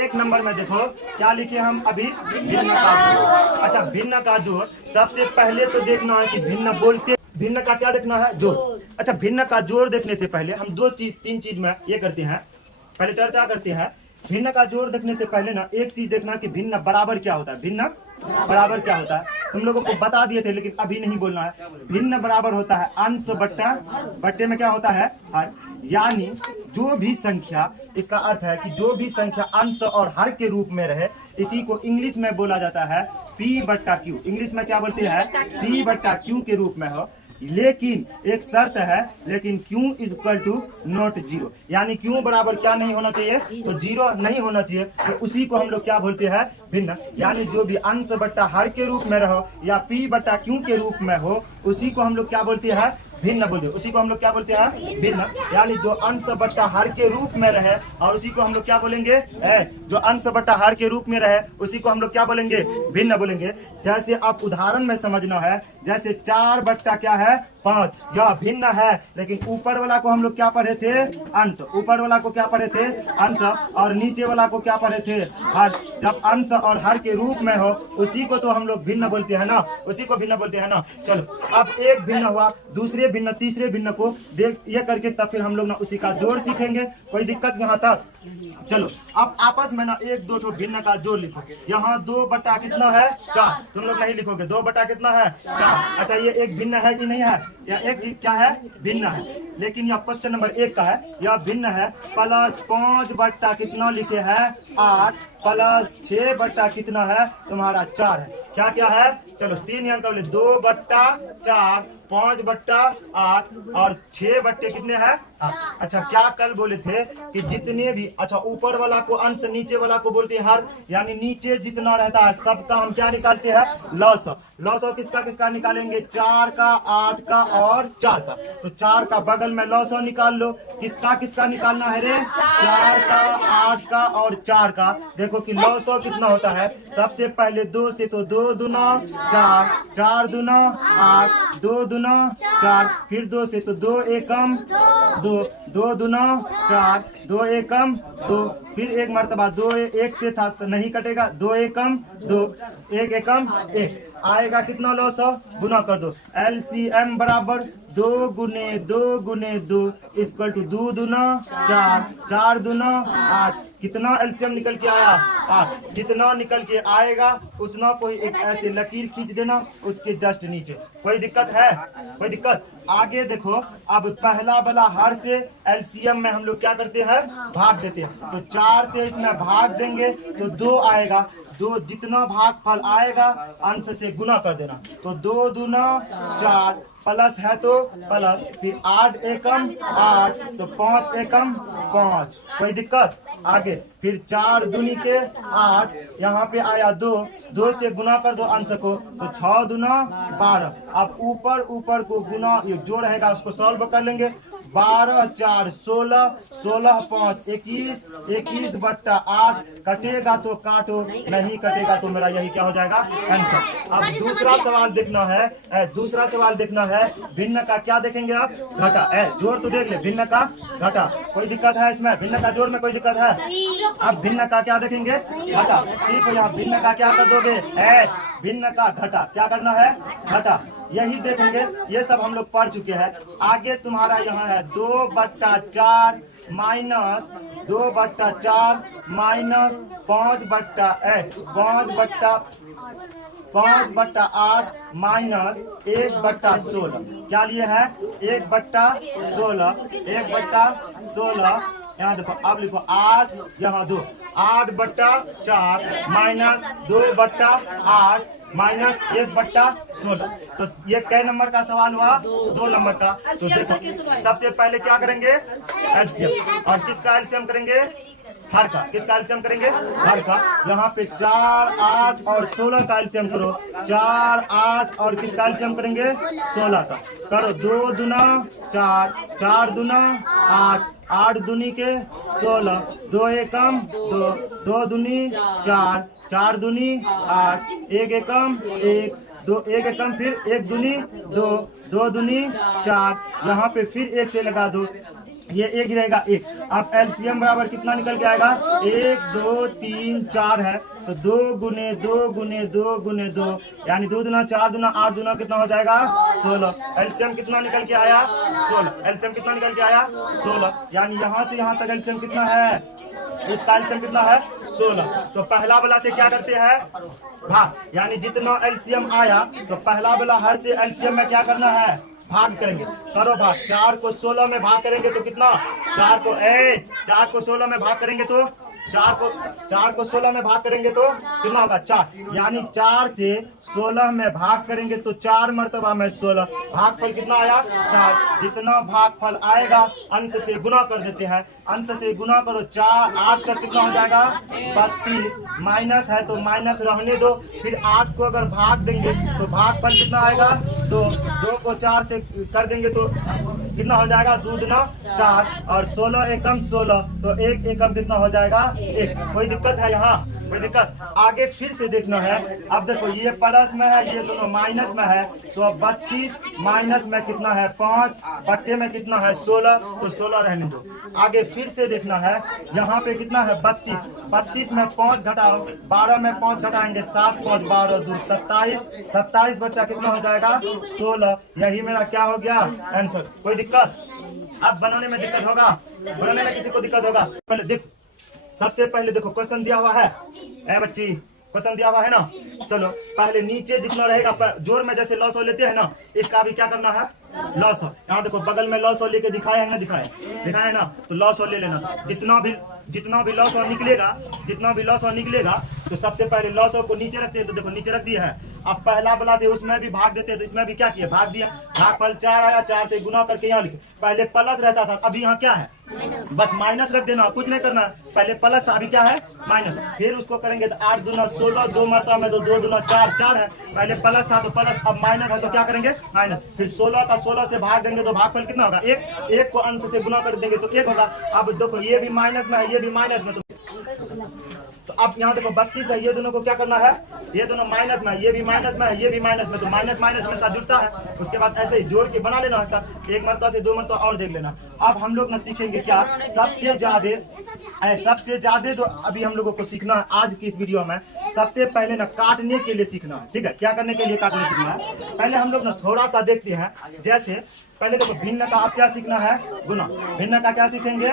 एक नंबर में देखो क्या लिखे हम अभी, भिन्न का जोड़। अच्छा, भिन्न का जोड़ सबसे पहले तो देखना है कि भिन्न बोलते, भिन्न का क्या देखना है, जोड़। अच्छा, भिन्न का जोड़ देखने से पहले हम तीन चीज में ये करते हैं, पहले चर्चा करते हैं। भिन्न का जोड़ देखने से पहले ना एक चीज देखना कि भिन्न बराबर क्या होता है। भिन्न बराबर क्या होता है तुम लोगों को बता दिए थे, लेकिन अभी नहीं बोलना है। भिन्न बराबर होता है अंश बट्टा बट्टे में क्या होता है, हर। यानी जो भी संख्या, इसका अर्थ है कि जो भी संख्या अंश और हर के रूप में रहे, इसी को इंग्लिश में बोला जाता है P बट्टा Q। इंग्लिश में क्या बोलते हैं, P बट्टा Q के रूप में हो। लेकिन एक शर्त है, लेकिन Q is equal to not zero, यानी Q बराबर क्या नहीं होना चाहिए, तो जीरो नहीं होना चाहिए। तो उसी को हम लोग क्या बोलते हैं, भिन्न। यानी जो भी अंश बट्टा हर के रूप में रहो या P बट्टा Q के रूप में हो, उसी को हम लोग क्या बोलते हैं, भिन्न बोलते हैं। उसी को हम लोग क्या बोलते हैं, भिन्न। यानी जो अंश बट्टा हर के रूप में रहे, और उसी को हम लोग क्या बोलेंगे, जो अंश बट्टा हर के रूप में रहे, उसी को हम लोग क्या बोलेंगे, भिन्न बोलेंगे। जैसे आप उदाहरण में समझना है, जैसे 4 बट्टा क्या है, 5, यह भिन्न है। लेकिन ऊपर वाला को हम लोग क्या पढ़े थे, अंश। ऊपर वाला को क्या पढ़े थे, अंश, और नीचे वाला को क्या पढ़े थे, हर। जब अंश और हर के रूप में हो, उसी को तो हम लोग भिन्न बोलते हैं ना, उसी को भिन्न बोलते हैं ना। चलो, अब एक भिन्न हुआ, दूसरे भिन्न, तीसरे भिन्न को देख ये करके तब फिर हम लोग ना उसी का जोड़ सीखेंगे। कोई दिक्कत यहाँ तक। चलो, अब आपस में ना एक दो ठो भिन्न का जोड़ लिखो। यहाँ 2 बट्टा कितना है, 4। तुम लोग नहीं लिखोगे 2 बट्टा कितना है, 4। अच्छा, ये एक भिन्न है कि नहीं है, या एक क्या है, भिन्न है। लेकिन यह क्वेश्चन नंबर 1 का है, यह भिन्न है। प्लस 5 बट्टा कितना लिखे है, 8, प्लस 6 बट्टा कितना है तुम्हारा, 4 है। क्या क्या है, चलो 3 यहाँ का बोले, 2 बट्टा 4, 5 बट्टा 8 और 6 बट्टे कितने हैं, 8। अच्छा, क्या कल बोले थे कि जितने भी, अच्छा ऊपर वाला को अंश, नीचे वाला को बोलते हैं हर। यानी नीचे जितना रहता है सबका हम क्या निकालते हैं, लॉस। लॉस किसका किसका निकालेंगे, 4 का, 8 का और 4 का। तो 4 का बगल में लॉस निकाल लो। किसका किसका निकालना है रे, 4 का, 8 का और 4 का। देखो कि लॉस कितना होता है, सबसे पहले 2 से, तो 2 दूना 4, 4 दूना 8, 2 दूना 4, फिर 2 से तो 2 एकम 2, 2 दूना 4, 2 एकम 2, फिर एक मर्तबा 2 1 से था तो नहीं कटेगा, 2 एकम 2, 1 एकम 1 आएगा। कितना लॉस हो, गुना कर दो। LCM बराबर 2 गुने 2 गुने 2 इक्वल टू 2 दूना 4, 4 दूना 8। कितना एलसीएम निकल के आया, 8। जितना निकल के आएगा उतना कोई एक ऐसे लकीर खींच देना उसके जस्ट नीचे। कोई दिक्कत है, कोई दिक्कत। आगे देखो, अब पहला वाला हर से एलसीएम में हम लोग क्या करते हैं, भाग देते हैं। तो 4 से इसमें भाग देंगे तो 2 आएगा। 2 जितना भागफल आएगा अंश से गुना कर देना। तो 2 दूना 4, प्लस है तो प्लस, फिर 8 एकम 8, तो 5 एकम 5। कोई दिक्कत। आगे फिर 4 दूनी के 8, यहाँ पे आया 2, 2 से गुना कर दो अंश को, तो 6 दूना 12। अब ऊपर ऊपर को गुना, ये जो रहेगा उसको सॉल्व कर लेंगे। 12 4 16, 16 5 21, 21 बट्टा 8। कटेगा तो काटो, नहीं कटेगा तो मेरा यही क्या हो जाएगा, आंसर। अब दूसरा सवाल देखना है, दूसरा सवाल देखना है। भिन्न का क्या देखेंगे आप, घटा। जोड़ तो देख ले, भिन्न का घटा। कोई दिक्कत है इसमें, भिन्न का जोड़ में कोई दिक्कत है। अब भिन्न का क्या देखेंगे, घटा। ठीक है, यहाँ भिन्न का क्या कर दोगे, भिन्न का घटा। क्या करना है, घटा। यही देखेंगे, ये सब हम लोग पढ़ चुके हैं। आगे तुम्हारा यहाँ है 2 बट्टा 4 माइनस 2 बट्टा 4 माइनस 5 बट्टा 5 बट्टा 8 माइनस 1 बट्टा 16। क्या लिए है, 1 बट्टा 16, 1 बट्टा 16। यहाँ देखो, अब लिखो 8, यहाँ 2, 8 बट्टा 4 माइनस 2 बट्टा 8 माइनस 1 बट्टा 16। तो ये कै नंबर का सवाल हुआ, 2 नंबर का। तो देखो, सबसे पहले क्या करेंगे, एलसीएम। और किसका एलसीएम करेंगे, हर का। किसका एलसीएम करेंगे, हर का। यहाँ पे 4 8 और 16 का एलसीएम करो। 4 8 और किसका एलसीएम करेंगे, 16 का। करो 2 दूना 4, 4 दूना 8, 8 दूनी के 16, 2 एकम 2, 2 दूनी 4, 4 दूनी 8, 1 एकम 1, 2 1 एकम, फिर 1 दूनी 2, 2 दूनी 4। यहाँ पे फिर 1 से लगा दो, ये एक ही रहेगा एक। अब एलसीएम बराबर कितना निकल के आएगा, 1 2 3 4 है, तो 2 गुने 2 गुने 2 गुने 2 यानी 2 दूना 4 दूना 8 दूना कितना हो जाएगा 16। एलसीएम कितना निकल के आया 16। एलसीएम कितना निकल के आया 16, यानी यहाँ से यहाँ तक एलसीएम कितना है, इसका एलसीएम कितना है 16। तो पहला वाला से क्या करते हैं भाग, यानी जितना एलसीएम आया तो पहला वाला हर से एलसीएम में क्या करना है भाग करेंगे। करो भाग, 4 को 16 में भाग करेंगे तो कितना, 4 को 16 में भाग करेंगे तो 4 को 16 में भाग करेंगे तो कितना होगा 4, यानी 4 से 16 में भाग करेंगे तो 4 मर्तबा में 16, भागफल कितना आया 4। जितना भागफल आएगा अंश से गुना कर देते हैं, अंश से गुना करो 4 8 का कितना हो जाएगा 32, माइनस है तो माइनस रहने दो, फिर 8 को अगर भाग देंगे तो भागफल कितना आएगा 2 को 4 से कर देंगे तो कितना हो जाएगा 2 दूना 4 और 16 एकम 16, तो 1 एकम कितना हो जाएगा 1। कोई दिक्कत है यहाँ, कोई दिक्कत? आगे फिर से देखना है। अब देखो ये प्लस में है, ये दोनों माइनस में है, तो अब 32 माइनस में कितना है 5 बट्टे में कितना है 16, तो 16 रहने दो। आगे फिर से देखना है, यहाँ पे कितना है 32, 32 में 5 घटाओ, 12 में 5 घटाएंगे 7 5 12 2 27, 27 बच्चा कितना हो जाएगा 16। यही मेरा क्या हो गया आंसर। कोई दिक्कत? अब बनाने में दिक्कत होगा, बनाने में किसी को दिक्कत होगा? पहले देख, सबसे पहले देखो क्वेश्चन दिया हुआ है, ए बच्ची क्वेश्चन दिया हुआ है ना। चलो पहले नीचे जितना रहेगा जोड़ में जैसे लॉस हो लेते हैं ना, इसका भी क्या करना है लॉस हो। यहाँ देखो बगल में लॉस हो लेके दिखाया है ना, दिखाया ना, तो लॉस हो ले लेना। जितना भी लॉस हो निकलेगा, जितना भी लॉस हो निकलेगा, तो सबसे पहले लॉस हो को नीचे रखते हैं, तो देखो नीचे रख दिया है। अब पहला वाला से उसमें भी भाग देते हैं, तो इसमें भी क्या किया भाग दिया, भागफल 4 आया, 4 से गुना करके यहाँ लिखे। पहले प्लस रहता था, अभी यहाँ क्या है बस माइनस रख देना, कुछ नहीं करना। पहले प्लस था, अभी क्या है माइनस। फिर उसको करेंगे तो 8 दूना 16, 2 मात्रा में तो 2 दूना 4 4 है, पहले प्लस था तो प्लस, अब माइनस है तो क्या करेंगे माइनस। फिर 16 का 16 से भाग देंगे तो भागफल कितना होगा 1, 1 को अंश से गुना कर देंगे तो 1 होगा। अब देखो ये भी माइनस में है, ये भी माइनस में, तो अब यहाँ देखो 32 है, ये दोनों को क्या करना है, ये दोनों माइनस में, ये भी माइनस में है, ये भी माइनस में, तो माइनस माइनस में साथ जुड़ता है। उसके बाद ऐसे ही जोड़ के बना लेना है सर, 1 मरतबा से 2 मरतबा और देख लेना। अब हम लोग ना सीखेंगे क्या सबसे ज्यादा तो अभी हम लोगों को सीखना है आज की इस वीडियो में, सबसे पहले ना काटने के लिए सीखना है। ठीक है, क्या करने के लिए काटने सीखना है। पहले हम लोग ना थोड़ा सा देखते हैं, जैसे पहले देखो भिन्न का आप क्या सीखना है गुना, भिन्न का क्या सीखेंगे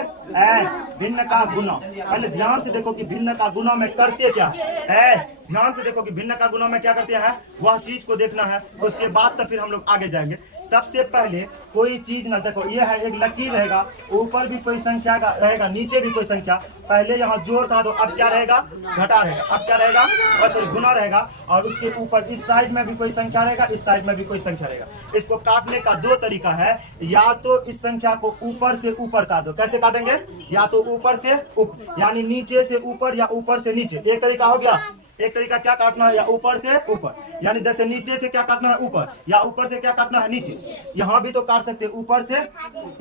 भिन्न का गुना। पहले ध्यान से देखो कि भिन्न का गुना में करते क्या है, ध्यान से देखो कि भिन्न का गुना में क्या करते हैं, वह चीज को देखना है। उसके बाद तो फिर हम लोग आगे जाएंगे। सबसे पहले कोई चीज ना देखो, ये है एक लकीर रहेगा, ऊपर भी कोई संख्या का रहेगा, नीचे भी कोई संख्या। पहले यहाँ जोड़ था तो अब क्या रहेगा घटा रहेगा, अब क्या रहेगा बस गुना रहेगा, और उसके ऊपर इस साइड में भी कोई संख्या रहेगा, इस साइड में भी कोई संख्या रहेगा। इसको काटने का 2 तरीका है, या तो इस संख्या को ऊपर से ऊपर काट दो। कैसे काटेंगे, या तो ऊपर से ऊपर यानी नीचे से ऊपर या ऊपर से नीचे, एक तरीका हो गया। एक तरीका क्या काटना है, या ऊपर से ऊपर, यानी जैसे नीचे से क्या काटना है ऊपर, या ऊपर से क्या काटना है नीचे। यहाँ भी तो काट सकते हैं ऊपर से,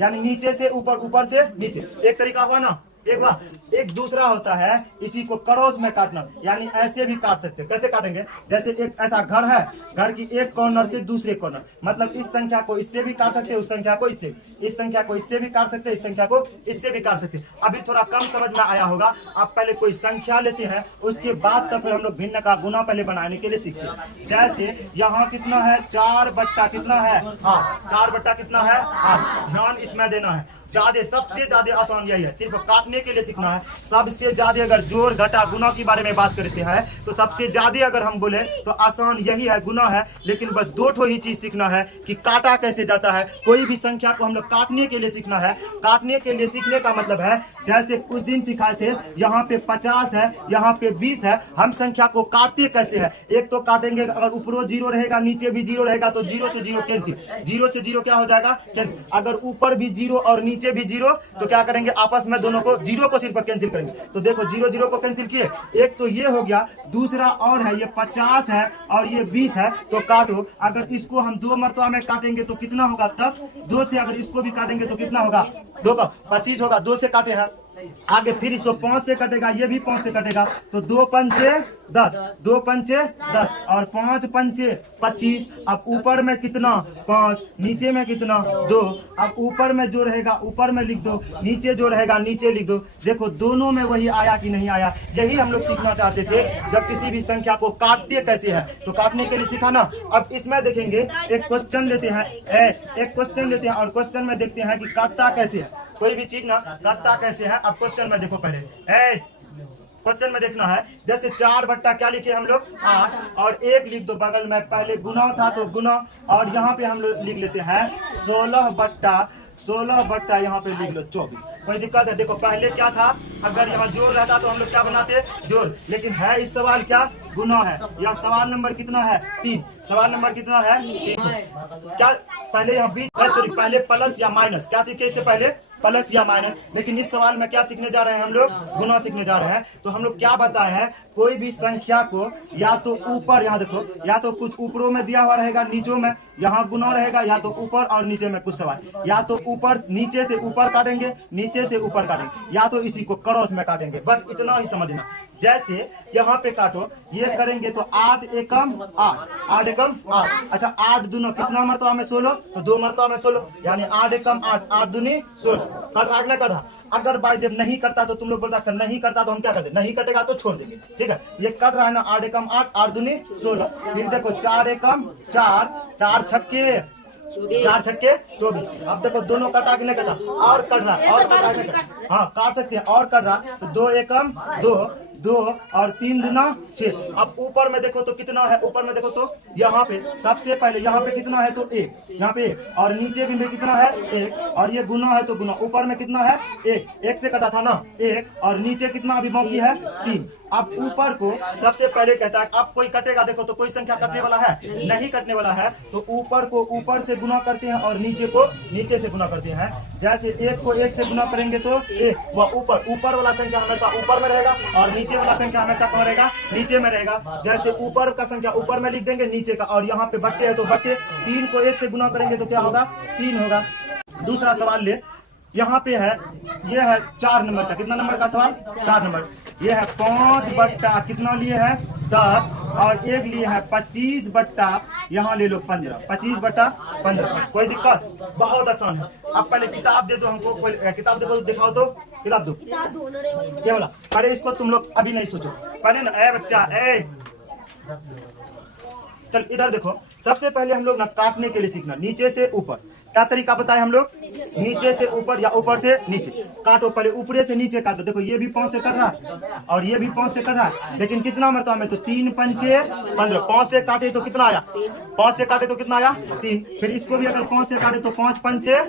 यानी नीचे से ऊपर, ऊपर से नीचे, एक तरीका हुआ ना। एक दूसरा होता है इसी को क्रॉस में काटना, यानी ऐसे भी काट सकते हैं। कैसे काटेंगे, जैसे एक ऐसा घर है, घर की एक कॉर्नर से दूसरे कॉर्नर, मतलब इस संख्या को इससे भी काट सकते हैं, उस संख्या को इससे, इस संख्या को इससे भी काट सकते हैं, इस संख्या को इससे भी काट सकते हैं। अभी थोड़ा कम समझ में आया होगा। आप पहले कोई संख्या लेते हैं, उसके बाद तक फिर हम लोग भिन्न का गुना पहले बनाने के लिए सीखते हैं। जैसे यहाँ कितना है 4 बट्टा कितना है 8, 4 बट्टा कितना है 8। ध्यान इसमें देना है, ज्यादा सबसे ज्यादा आसान यही है, सिर्फ काटने के लिए सीखना है। सबसे ज्यादा अगर जोड़ घटा गुना के बारे में बात करते हैं तो सबसे ज्यादा अगर हम बोले तो आसान यही है, गुना है। लेकिन बस 2 ही चीज सीखना है कि काटा कैसे जाता है। कोई भी संख्या को हम लोग काटने के लिए सीखना है। काटने के लिए सीखने का मतलब है, जैसे कुछ दिन सिखाए थे, यहाँ पे 50 है, यहाँ पे 20 है, हम संख्या को काटते कैसे है। एक तो काटेंगे, अगर ऊपर 0 रहेगा नीचे भी 0 रहेगा तो 0 से 0 कैंसिल, 0 से 0 क्या हो जाएगा कैंसिल। अगर ऊपर भी 0 और नीचे भी 0 तो क्या करेंगे आपस में दोनों को 0 को सिर्फ कैंसिल करेंगे। तो देखो 0 0 को कैंसिल किए, एक तो ये हो गया, दूसरा और है ये 50 है और ये 20 है, तो काटो। अगर इसको हम 2 मरतबा में काटेंगे तो कितना होगा 10, 2 से अगर इसको भी काटेंगे तो कितना होगा 2 का 25 होगा। 2 से काटे हैं आगे फिर इसको 5 से कटेगा, ये भी 5 से कटेगा, तो 2 पंचे 10, 2 पंचे 10 और 5 पंचे 25। अब ऊपर में कितना 5, नीचे में कितना 2। अब ऊपर में जो रहेगा ऊपर में लिख दो, नीचे जो रहेगा नीचे लिख दो। देखो दोनों में वही आया कि नहीं आया, यही हम लोग सीखना चाहते थे। जब किसी भी संख्या को काटते कैसे है तो काटने के लिए सिखाना। अब इसमें देखेंगे एक क्वेश्चन लेते हैं, एक क्वेश्चन लेते हैं और क्वेश्चन में देखते हैं कि काटता कैसे है। कोई भी चीज ना काटता कैसे है। अब क्वेश्चन में देखो, पहले क्वेश्चन में देखना है, जैसे 4 बट्टा क्या लिखे हम लोग 8 और 1 लिख दो बगल में। पहले गुना था तो गुना, और यहाँ पे हम लोग लिख लेते हैं 16 बट्टा यहाँ पे लिख लो 24। कोई दिक्कत है? देखो पहले क्या था, अगर यहाँ जोड़ रहता तो हम लोग क्या बनाते, जोड़। लेकिन है इस सवाल क्या, गुना है। यह सवाल नंबर कितना है 3, सवाल नंबर कितना है 3। क्या पहले यहाँ बीच सॉरी पहले प्लस या माइनस, क्या सीखे इससे पहले, प्लस या माइनस। लेकिन इस सवाल में क्या सीखने जा रहे हैं हम लोग, गुना सीखने जा रहे हैं। तो हम लोग क्या बताए हैं, कोई भी संख्या को या तो ऊपर, यहाँ देखो, या तो कुछ ऊपरों में दिया हुआ रहेगा, नीचों में यहाँ गुना रहेगा, या तो ऊपर और नीचे में कुछ सवाल, या तो ऊपर नीचे से ऊपर काटेंगे, नीचे से ऊपर काटेंगे, या तो इसी को क्रॉस में काटेंगे। बस इतना ही समझना। जैसे यहाँ पे काटो, ये करेंगे तो 8 एकम 8, 8 एकम 8। अच्छा 8 दूना कितना मरतबा में 16, तो 2 मरतबा में 16, यानी 8 एकम 8, 8 दूनी 16। कर रहा है, कर रहा। अगर बाई जब नहीं करता तो तुम लोग बोलता सर नहीं करता तो हम क्या करते, नहीं कटेगा तो छोड़ देंगे, ठीक है। ये कर रहा है ना, 8 एकम 8, 8 दूनी 16। फिर देखो 4 एकम 4, 4 छक्के 24। अब देखो दोनों कटा कि नहीं कटा, और कट रहा, और कटा, हाँ काट सकते हैं, और कट रहा। तो 2 एकम 2 और 3 दूना 6। अब ऊपर में देखो तो कितना है, ऊपर में देखो तो यहाँ पे सबसे पहले यहाँ पे कितना है तो 1, यहाँ पे 1, और नीचे भी कितना है 1, और ये गुना है तो गुना, ऊपर में कितना है 1 से कटा था ना 1, और नीचे कितना अभी बाकी है 3। अब ऊपर को सबसे पहले कहता है, अब कोई कटेगा, देखो तो कोई संख्या कटने वाला है, नहीं कटने वाला है, तो ऊपर को ऊपर से गुना करते हैं और नीचे को नीचे से गुना करते हैं। जैसे 1 को 1 से गुना करेंगे तो 1, वह ऊपर वाला संख्या हमेशा ऊपर में रहेगा, और नीचे वाला संख्या हमेशा कहाँ रहेगा, नीचे में रहेगा। जैसे ऊपर का संख्या ऊपर में लिख देंगे, नीचे का, और यहाँ पे बट्टे है तो बट्टे, 3 को 1 से गुना करेंगे तो क्या होगा 3 होगा। दूसरा सवाल ले, यहाँ पे है, ये है 4 नंबर का, कितना नंबर का सवाल 4 नंबर। ये है 5 बट्टा कितना लिए है 10, और 1 लिए है 25 बट्टा, यहाँ ले लो 15, 25 बट्टा 15। कोई दिक्कत, बहुत आसान है। अब पहले किताब दे दो हमको, कोई किताब देखो, दिखाओ तो किताब दो, क्या बोला। पहले इसको तुम लोग अभी नहीं सोचो, पहले ना ए बच्चा चल इधर देखो। सबसे पहले हम लोग ना काटने के लिए सीखना, नीचे से ऊपर। क्या तरीका बताए हम लोग, नीचे से ऊपर या ऊपर से नीचे काटो। पहले ऊपरे से नीचे काटो। देखो ये भी 5 से कट रहा और ये भी 5 से कट रहा, लेकिन कितना मरतबा में, तो 3 पंचे 15। 5 से काटे तो कितना आया, 5 से काटे तो कितना आया 3। फिर इसको भी अगर 5 से काटे तो 5 पंचे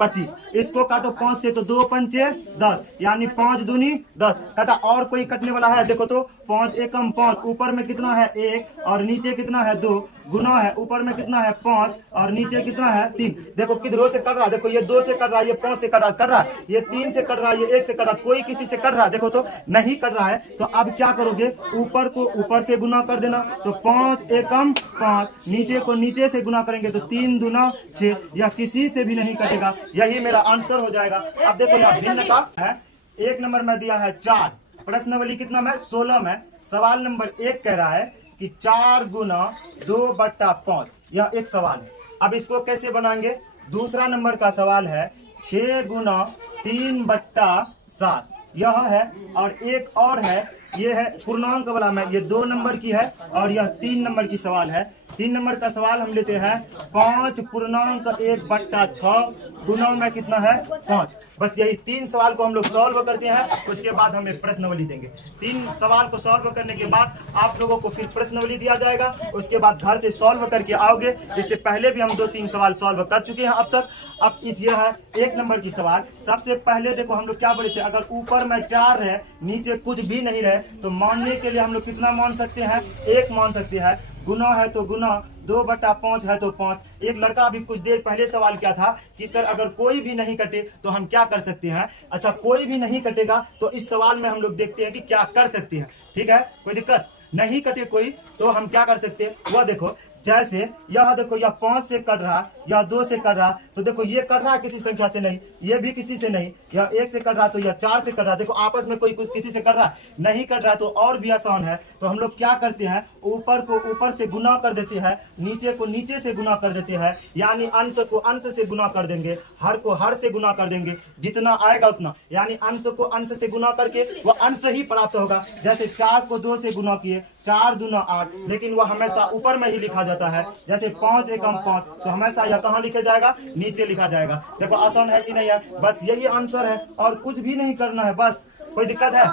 25। इसको काटो 5 से तो 2 पंचे 10, यानी 5 दूनी 10 काटा। और कोई कटने वाला है, देखो तो 5 एकम 5, ऊपर में कितना है 1 और नीचे कितना है 2, गुना है, ऊपर में कितना है 5 और नीचे कितना है 3। देखो किधरों से कट रहा, देखो ये 2 से कट रहा है, ये 5 से कट रहा है, ये 3 से कट रहा है, ये 1 से कट रहा है, कोई किसी से कट रहा है। देखो तो नहीं कट रहा है, तो अब क्या करोगे, ऊपर को ऊपर से गुना कर देना। तो 5 एकम 5, नीचे को नीचे से गुना करेंगे तो 3 दूना 6, यह किसी से भी नहीं कटेगा। यही मेरा आंसर हो जाएगा। अब देखो यहाँ भिन्न का है, 1 नंबर में दिया है 4, प्रश्नावली कितना में 16 में, सवाल नंबर 1 कह रहा है कि 4 गुना 2 बट्टा 5, यह एक सवाल है। अब इसको कैसे बनाएंगे। दूसरा नंबर का सवाल है 6 गुना 3 बट्टा 7, यह है। और एक और है, ये है पूर्णांक वाला में, ये 2 नंबर की है और यह 3 नंबर की सवाल है। 3 नंबर का सवाल हम लेते हैं 5 पूर्णांक 1 बट्टा 6, गुना में कितना है 5। बस यही 3 सवाल को हम लोग सॉल्व करते हैं, उसके बाद हमें प्रश्नावली देंगे। 3 सवाल को सॉल्व करने के बाद आप लोगों को फिर प्रश्नावली दिया जाएगा, उसके बाद घर से सॉल्व करके आओगे। इससे पहले भी हम 2-3 सवाल सॉल्व कर चुके हैं अब तक। अब इस यह है 1 नंबर की सवाल। सबसे पहले देखो हम लोग क्या बोले थे, अगर ऊपर में 4 है, नीचे कुछ भी नहीं रहे, तो मानने के लिए हम लोग कितना मान सकते हैं, 1 मान सकते हैं। गुना है तो गुना, 2 बट्टा 5 है तो 5। एक लड़का अभी कुछ देर पहले सवाल किया था कि सर अगर कोई भी नहीं कटे तो हम क्या कर सकते हैं। अच्छा कोई भी नहीं कटेगा तो इस सवाल में हम लोग देखते हैं कि क्या कर सकते हैं, ठीक है। कोई दिक्कत नहीं, कटे कोई तो हम क्या कर सकते हैं वह देखो। जैसे यह देखो यह 5 से कट रहा, यह 2 से कट रहा, तो देखो ये कट रहा किसी संख्या से नहीं, ये भी किसी से नहीं, यह 1 से कट रहा तो यह 4 से कट रहा। देखो आपस में कोई कुछ किसी से कट रहा नहीं, कट रहा तो और भी आसान है। तो हम लोग क्या करते हैं, ऊपर को ऊपर से गुना कर देते हैं, नीचे को नीचे से गुना कर देते हैं, यानी अंश को अंश से गुना कर देंगे, हर को हर से गुना कर देंगे, जितना आएगा उतना, यानी अंश को अंश से गुना करके वह अंश ही प्राप्त होगा। जैसे 4 को 2 से गुना किए, 4 दूना 8, लेकिन वह हमेशा ऊपर में ही लिखा जाता है। जैसे 5 एकम 5, तो हमेशा यह कहाँ लिखा जाएगा, नीचे लिखा जाएगा। देखो आसान है कि नहीं है, बस यही आंसर है और कुछ भी नहीं करना है, बस। कोई दिक्कत है?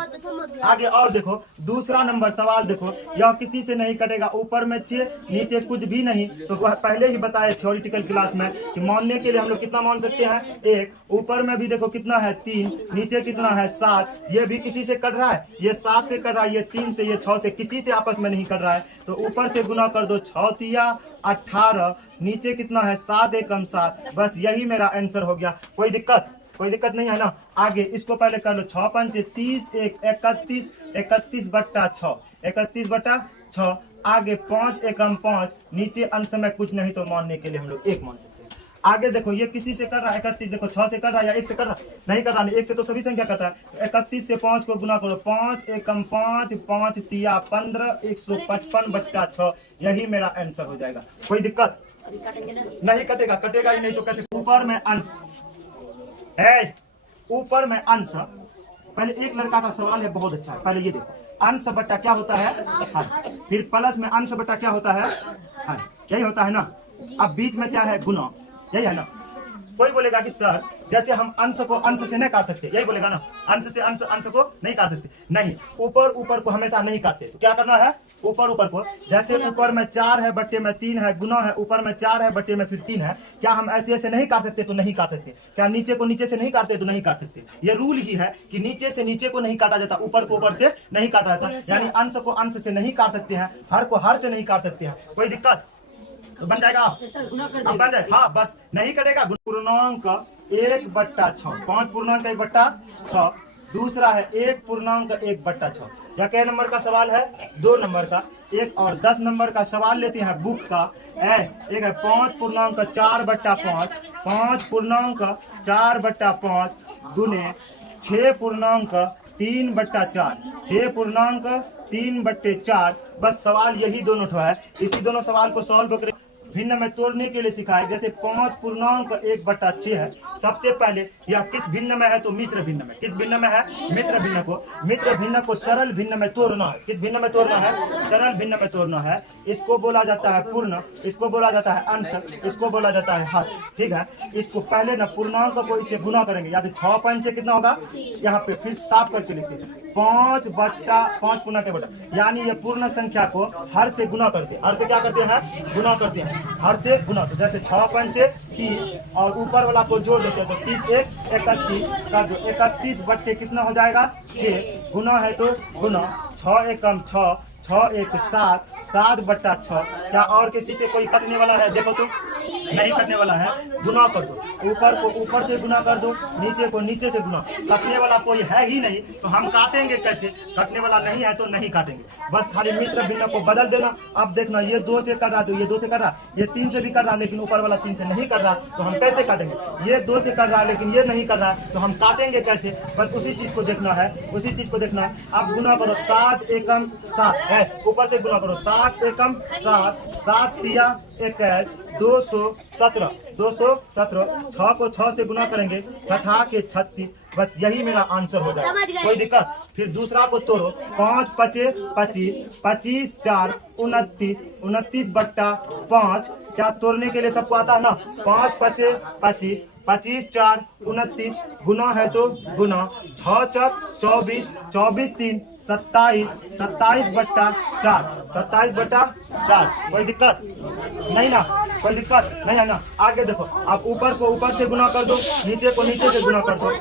आगे और देखो दूसरा नंबर सवाल देखो, यह किसी से नहीं कटेगा, ऊपर में 6 नीचे कुछ भी नहीं। तो वह पहले ही बताए थ्योरेटिकल क्लास में कि मानने के लिए हम लोग कितना मान सकते हैं, 1। ऊपर में भी देखो कितना है 3, नीचे कितना है 7, ये भी किसी से कट रहा है, ये 7 से कट रहा है, ये 3 से, ये 6 से, किसी से आपस में नहीं कट रहा है। तो ऊपर से गुना कर दो, 6 तिया 18, नीचे कितना है 7 एकम 7, बस यही मेरा आंसर हो गया। कोई दिक्कत? कोई दिक्कत नहीं है ना। आगे इसको पहले कर लो, 6 पंचे 30, 1 31, 31 बट्टा 6, 31 बट्टा 6। आगे 5 एकम 5, नीचे अंश में कुछ नहीं तो मानने के लिए हम लोग 1 मान सकते हैं। आगे देखो ये किसी से कर रहा है 31, देखो 6 से कर रहा है या 1 से कर रहा है, नहीं कर रहा है, 1 से तो सभी संख्या करता है। 31 से 5 को गुना करो, 5 एकम 5, 5 तिया 15, 155 बट्टा 6, यही मेरा आंसर हो जाएगा। कोई दिक्कत नहीं? कटेगा, कटेगा ही नहीं तो कैसे? ऊपर में अंश है, ऊपर में अंश। पहले एक लड़का का सवाल है, बहुत अच्छा है, पहले ये देखो, अंश बट्टा क्या होता है, फिर प्लस में अंश बट्टा क्या होता है, यही होता है ना। अब बीच में क्या है, गुना, यही है ना। कोई बोलेगा कि सर जैसे हम अंश को अंश से नहीं काट सकते, यही बोलेगा ना, अंश से अंश अंश को नहीं काट सकते, नहीं, ऊपर ऊपर को हमेशा नहीं काटते। तो क्या करना है, ऊपर ऊपर को, जैसे ऊपर में 4 है बट्टे में 3 है, गुना है, ऊपर में 4 है बट्टे में फिर 3 है, क्या हम ऐसे ऐसे नहीं काट सकते? तो नहीं काट सकते। क्या नीचे को नीचे से नहीं काटते? तो नहीं काट सकते। ये रूल ही है कि नीचे से नीचे को नहीं काटा जाता, ऊपर को ऊपर से नहीं काटा जाता, यानी अंश को अंश से नहीं काट सकते हैं, हर को हर से नहीं काट सकते हैं। कोई दिक्कत? तो बन जाएगा, अब बन जाए, हाँ बस नहीं कटेगा। पूर्णांक 1 बट्टा 6, 5 पूर्णांक 1 बट्टा 6, दूसरा है 1 पूर्णांक 1 बट्टा 6। यह कै नंबर का सवाल है, 2 नंबर का। एक और 10 नंबर का सवाल लेते हैं बुक का, एक है 5 पूर्णांक 4 बट्टा 5, 5 पूर्णांक 4 बट्टा 5 गुने 6 पूर्णांक 3 बट्टा 4, 6 पूर्णांक 3 बट्टे 4। बस सवाल यही दोनों ठो है, इसी दोनों सवाल को सॉल्व करें। भिन्न में तोड़ने के लिए सिखाए, जैसे 5 पूर्णांक 1 बट्टा 6 है। सबसे पहले यह किस भिन्न में है, तो मिश्र भिन्न में। किस भिन्न में है, मिश्र भिन्न को। मिश्र भिन्न को सरल भिन्न में तोड़ना है। किस भिन्न में तोड़ना है, सरल भिन्न में तोड़ना है। इसको बोला जाता है पूर्ण, इसको बोला जाता है अंश, इसको बोला जाता है हर। ठीक है, इसको पहले ना पूर्णांक को इससे गुना करेंगे, या तो 6 पंचे कितना होगा, यहाँ पे फिर साफ करके लिखते हैं 5 बट्टा 5 पूर्णांक बट्टा, यानी ये पूर्ण संख्या को हर से गुना करते हैं। हर से क्या करते हैं, गुना करते हैं, हर से गुना। तो जैसे 6 पंचे 30 और ऊपर वाला को जोड़ देते हैं, तो 30 1 31 कर दो, 31 बट्टे कितना हो जाएगा, 6, गुना है तो गुना, 6 एकम 6, 6 1 7, 7 बट्टा 6। क्या और किसी से कोई कटने वाला है, देखो तो नहीं कटने वाला है, गुना कर दो, ऊपर को ऊपर से गुना कर दो, नीचे को नीचे से गुना। कटने वाला कोई है ही नहीं तो हम काटेंगे कैसे, कटने वाला नहीं है तो नहीं काटेंगे, बस खाली मिश्र भिन्न को बदल देना। अब देखना ये 2 से कर रहा तो ये 2 से कर रहा, ये 3 से भी कर रहा लेकिन ऊपर वाला 3 से नहीं कर रहा, तो हम कैसे काटेंगे। ये 2 से कर रहा लेकिन ये नहीं कर रहा तो हम काटेंगे कैसे, बस उसी चीज को देखना है, उसी चीज को देखना है। अब गुना करो, 7 एकम 7 है, ऊपर से गुना करो, 7 एकम 7, 7 तिया 21, 217, 217, 6 को 6 से गुना करेंगे, 6 के 36, बस यही मेरा आंसर हो जाएगा। कोई दिक्कत। फिर दूसरा को तोड़ो, 5 पचे 25, 25 4 29, 29 बट्टा 5। क्या तोड़ने के लिए सबको आता है ना, 5 पचे 25, 25 4 29, गुना है तो गुना, 6 चौक 24, 24 3 27, 27 बट्टा 4, 27 बट्टा 4। कोई दिक्कत नहीं ना, कोई दिक्कत नहीं है ना। आगे देखो, आप ऊपर को ऊपर से गुना कर दो, नीचे को नीचे से गुना कर दो।